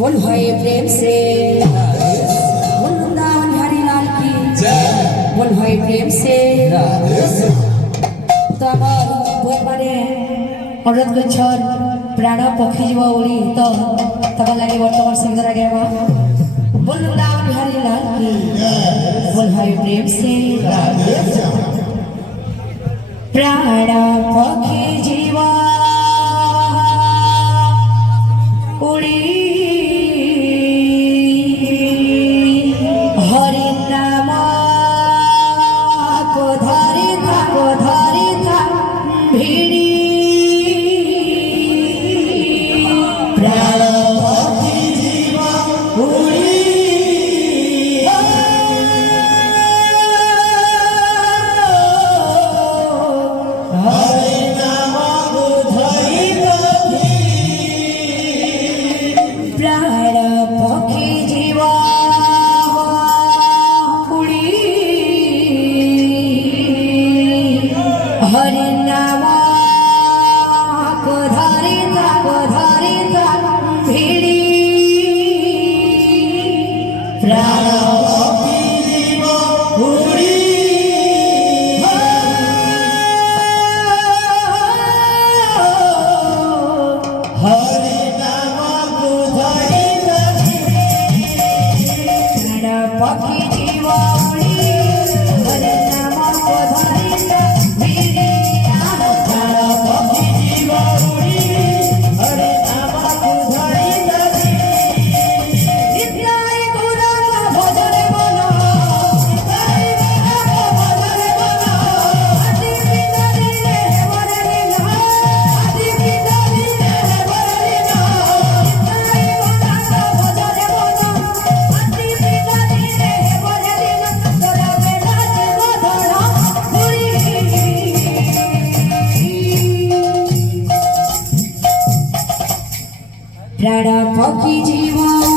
बोल भाई प्रेम से बोल वृंदावन हरि लाल की जय। बोल भाई प्रेम से तो আমার বই মানে অনুরোধ করছন প্রাণ পক্ষী জীব উড়ি তো তখন লাগে বর্তমান সুন্দর আগে बोल वृंदावन हरि लाल की बोल भाई प्रेम से प्राण पक्षी जीव उड़ी प्राण पक्षी जीव